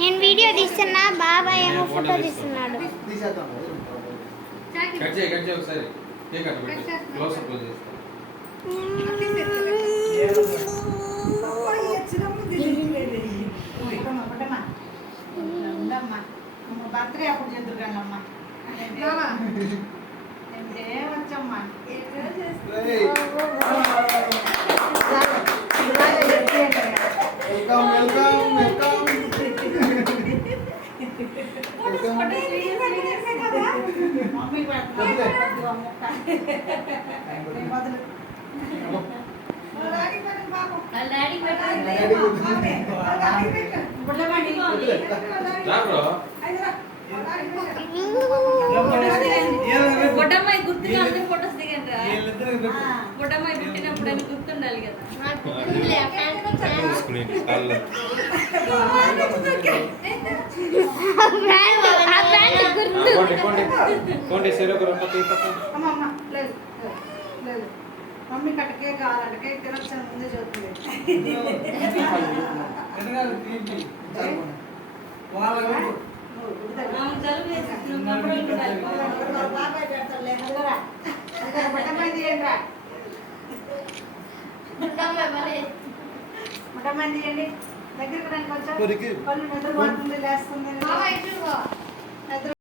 నేను వీడియో తీస్తున్నా, బాబాయ్ ఏమో ఫోటో తీస్తున్నాడు. బర్త్డే అప్పుడు చెందురు కన్నమ్మా వచ్చమ్మా మమ్మీ బొడ్డమ్మాయి గుర్తుగా అందరు ఫోటోస్ దిగండి. బొడ్డమ్మాయి పుట్టినప్పుడు అని గుర్తుండాలి కదా. మమ్మీ కట్టకే కావాలంటే కేక్ తినొచ్చాను ముందే చదువుతుంది. మొట్టమంది తీయండి, దగ్గరికి రండి కొంచెం. కళ్ళు నిద్ర పడుతుంది, లేస్తుంది.